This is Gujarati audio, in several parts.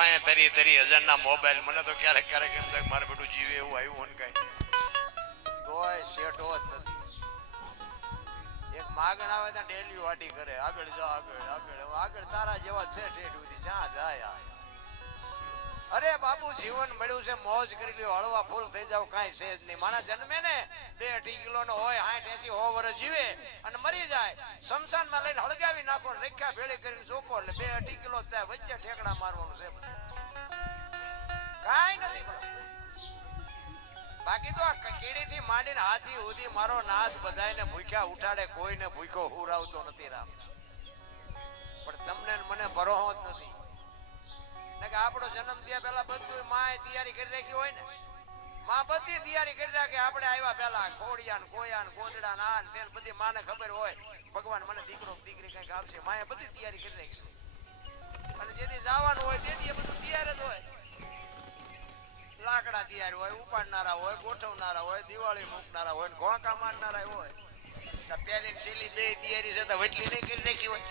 પાસે 30,000 મોબાઈલ, મને તો ક્યારેક ક્યારેક એમ થાય મારે બધું જીવે એવું આવ્યું ને કઈ તોય શેઠો જ નથી. એક માગણ આવે તો ડેલી વાટી કરે, આગળ જા આગળ આગળ આગળ, તારા જેવા છે ઠેઠ સુધી જ્યાં જાય. અરે બાપુ જીવન મળ્યું છે, મોજ કરી લ્યો, હળવા ફૂલ થઈ જાવ, કાંઈ છે જ નહીં. માણસ જન્મે ને 2-2.5 કિલો નો હોય, 60-80 100 વર્ષ જીવે અને મરી જાય. શમશાનમાં લઈને હળગાવી નાખો, રેખ્યા ભેળી કરીને ચોખ્ખો, એટલે 2-2.5 કિલો થાય, વચ્ચે ઠેકડા મારવાનું છે બધું, કાંઈ નથી. બાકી તો આ કીડી થી માંડીને હાથી સુધી મારો નાશ બધાને ભૂખ્યા ઉઠાડે, કોઈને ભૂખ્યો હુરાવતો નથી રામ. પણ તમને મને ભરોસો જ નથી કે આપણો જન્મ થયા પહેલા બધું માએ તૈયારી કરી રાખી હોય ને, માં બધી તૈયારી કરી રાખે. આપણે આવ્યા પહેલા ખોડિયા ને કોયા ને ગોદડા ના તેલ બધી માને ખબર હોય, ભગવાન મને દીકરો દીકરી કઈક આપશે, માએ બધી તૈયારી કરી રાખી. અને જેથી જવાનું હોય તેથી બધું તૈયાર જ હોય. લાકડા તૈયાર હોય, ઉપાડનારા હોય, ગોઠવનારા હોય, દિવાળી મૂકનારા હોય, ઘોંકા મારનારા હોય. પેલી છેલ્લી બે તૈયારી છે તો વટલી નહીં કરી રાખી હોય.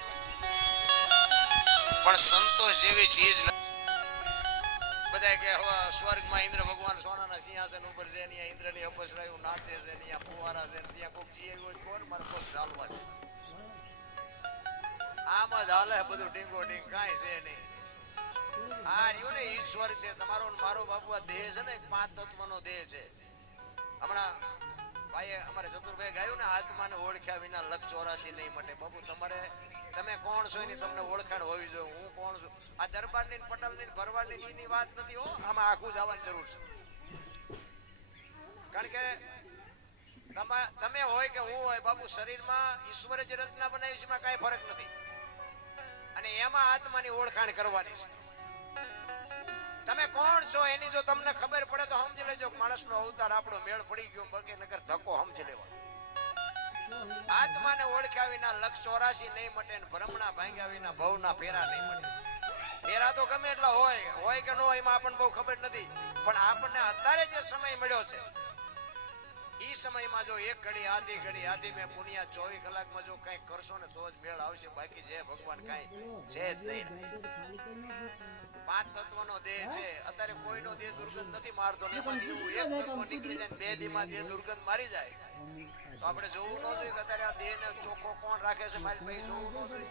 પણ સંતોષ જેવી ચીજ બધા કે સ્વર્ગમાં ઇન્દ્ર ભગવાન સોનાના સિંહાસન ઉપર છે, ત્યાં ઇન્દ્રની અપસરાયું નાચે છે, ત્યાં ફુવારા છે, ત્યાં કોક જીવી હોય કોણ મારે કોક ચાલવા દે. આમ જ હાલે બધું ડીંગો ડીંગ, કાંઈ છે નહીં. આ રહ્યું ને ઈશ્વર છે તમારો મારો બાપુ. આ દેહ છે ને એક 5 તત્વનો દેહ છે. હમણાં ભાઈએ અમારે ચતુરભાઈ ગાયું ને, આત્માને ઓળખ્યા વિના લખ 84 નહીં મટે. બાપુ તમારે તમે કોણ છો એની તમને ઓળખાણ હોવી જોઈએ. હું કોણ છું આ દરબારની પટલની ભરવાડની એની વાત નથી હો, આમાં આખું જવાની જરૂર છે. કારણ કે તમે હોય કે હું હોય બાપુ, શરીરમાં ઈશ્વરે જે રચના બનાવી છે એમાં કાંઈ ફરક નથી. અને એમાં આત્માની ઓળખાણ કરવાની છે. તમે કોણ છો એની જો તમને ખબર પડે તો સમજી લેજો માણસનો અવતાર આપણો મેળ પડી ગયો, બાકી નકર ધક્કો સમજી લેવાનો. આત્માને ઓળખ્યા વિના લખ 84 નહીં મટે, ભ્રમણા ભાંગ્યા વિના ભવના ફેરા નહીં મટે. ફેરા તો ગમે એટલા હોય કે ન હોય એમાં આપણને બહુ ખબર નથી, પણ આપણને અત્યારે જે સમય મળ્યો છે એ સમયમાં જો એક ઘડી આધી મેં પુનિયા 24 કલાકમાં જો કંઈક કરશો ને તો જ મેળ આવશે. બાકી જે ભગવાન કાંઈ છે જ નહીં. 5 તત્વનો દેહ છે. અત્યારે કોઈનો દેહ દુર્ગંધ નથી મારતો ને, એમાંથી એવું એક તત્વ નીકળી જાય ને 2 દીમાં દેહ દુર્ગંધ મારી જાય તો આપણે જોવું ન જોઈએ કે અત્યારે આ દેહને ચોખ્ખો કોણ રાખે છે મારી પાસે, જોવું ન જોઈએ.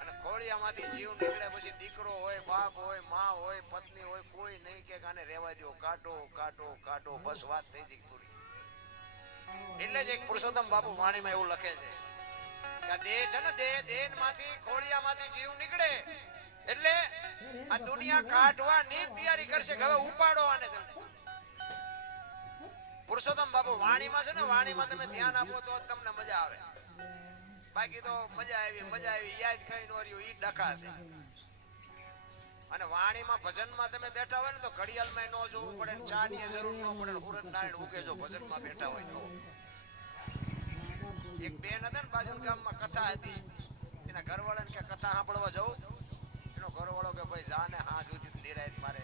અને ખોળિયામાંથી જીવ નીકળે પછી દીકરો હોય, બાપ હોય, માં હોય, પત્ની હોય, કોઈ નહીં કે આને રહેવા દો, કાઢો બસ વાત થઈ ગઈ પૂરી. એટલે જ એક પુરુષોત્તમ બાપુ વાણીમાં એવું લખે છે કે આ દેહ છે ને, દેહમાંથી ખોળિયામાંથી જીવ નીકળે એટલે આ દુનિયા કાઢવાની તૈયારી કરશે કે હવે ઉપાડો આને. પુરુષોત્તમ બાપુ વાણીમાં છે ને, વાણીમાં તમે ધ્યાન આપો તો તમને મજા આવે. બાકી તો મજા આવી યાદ કઈ નો રહ્યું ઈ ડખા છે. અને વાણીમાં ભજનમાં તમે બેઠા હોય ને તો ઘડિયાળમાં ન જોવું પડે, ચાની જરૂર ન પડે. હુરત નારાયણ ઉગે જો ભજનમાં બેઠા હોય તો. એક બેન હતા ને બાજુના ગામમાં, કથા હતી, એના ઘરવાળાને કે કથા સાંભળવા જવું. એનો ઘરવાળો કે ભાઈ જાને હા સુધી નિરાયત મારે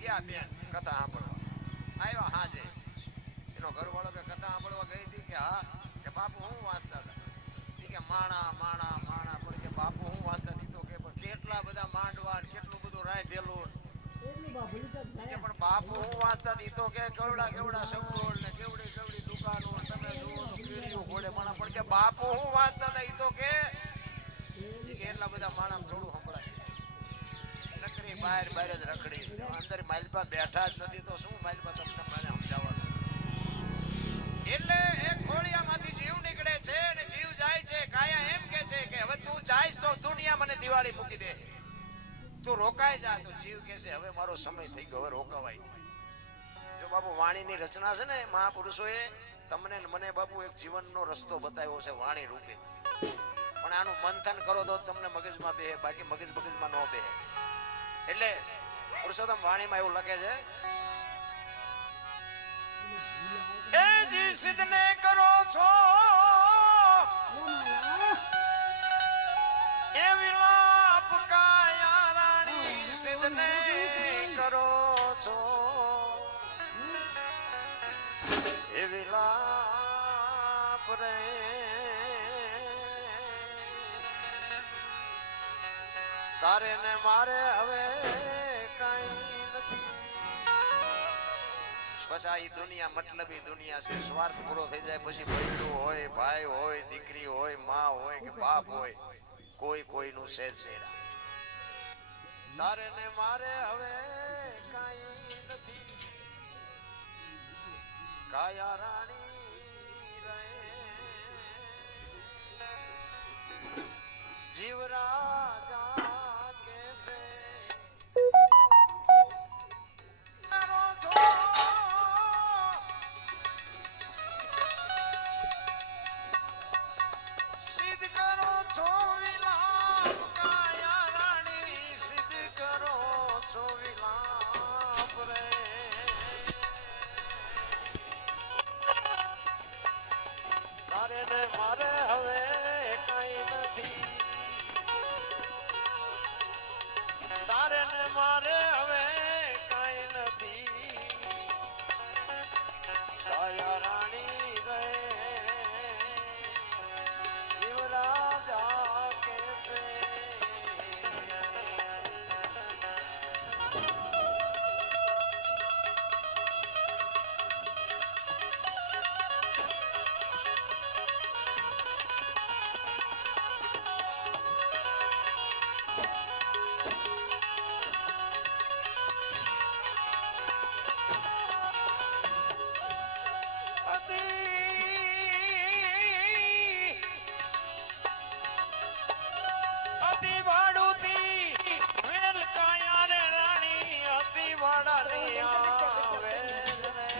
ગયા બેન કથા સાંભળવા આવ્યા. હાજે એનો ઘરવાળો કે કથા સાંભળવા ગઈ હતી કે હા, કે બાપુ હું વાંચતા હતા. એ કે માણા પણ કે બાપુ હું વાંચતા હતી તો કે કેટલા બધા માંડવા ને કેટલું બધું રાંધેલું કે પણ બાપુ હું વાંચતા હતી તો કે કેવડા સગવડ ને કેવડી દુકાનો તમે જુઓ તો કીડીઓ ઘોડે માણા. પણ કે બાપુ હું વાંચતા હતા એ તો કે એટલા બધા માણસ થોડું સંભળાય. નકરી બહાર જ રખડી, અંદર માલપા બેઠા જ નથી તો શું માલપા તમને મને સમજાવવાનું. એટલે એ ખોળિયામાંથી જીવ નીકળે છે અને જીવ જાય છે. કાયા એમ કે છે કે હવે તું જાઈશ તો દુનિયા મને દિવાળી મૂકી દે, તું રોકાઈ જા. તો જીવ કે છે હવે મારો સમય થઈ ગયો, હવે રોકાવાય નહીં. જો બાપુ વાણીની રચના છે ને, મહાપુરુષોએ તમને મને બાપુ એક જીવનનો રસ્તો બતાવ્યો છે વાણી રૂપે. પણ આનું મંથન કરો તો તમને મગજમાં બેહે, બાકી મગજમાં ન બેહે. એટલે પુરુષોત્તમ વાણીમાં એવું લખે છે એ જી સિદ્ધને કરો છો એ વિલાપ કાયા રાણી, સિદ્ધને કરો છો એ વિલાપ રે. તારે ને મારે હવે કાંઈ નથી. બસ આ દુનિયા મતલબી દુનિયા છે. સ્વાર્થ પૂરો થઈ જાય પછી બૈરું હોય, ભાઈ હોય, દીકરી હોય, માં હોય કે બાપ હોય, કોઈ કોઈનું છે જ નહીં. તારે ને મારે હવે કાંઈ નથી. કાયા રાણી રહે જીવ રાજા કે છે. સિદ્ધ કરો છો વિલાપ કાયા રાણી, સિદ્ધ કરો છો વિલાપ રે. તારે ને મારે હવે કાંઈ નથી. તારે ને મારે હવે કાંઈ નથી. કાયા રાણી રે જીવ રાજા કે છે. અતિ વાડુતી વેલ કાયા રે રાણી, અતિ વાડાની આવે રે.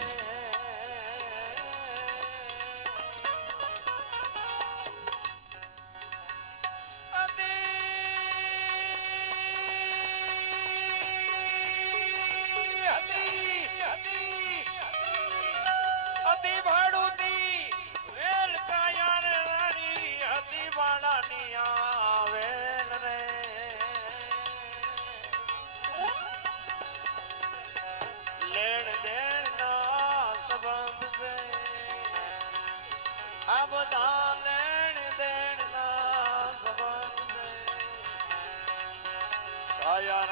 અતિ અતિ વાડુતી વેલ કાયા રે રાણી, અતિ વાડાની આવે રે. લેણ દેણ ના સંબંધ છે આ બધા, લેણ દેણ ના સંબંધ છે. કાયા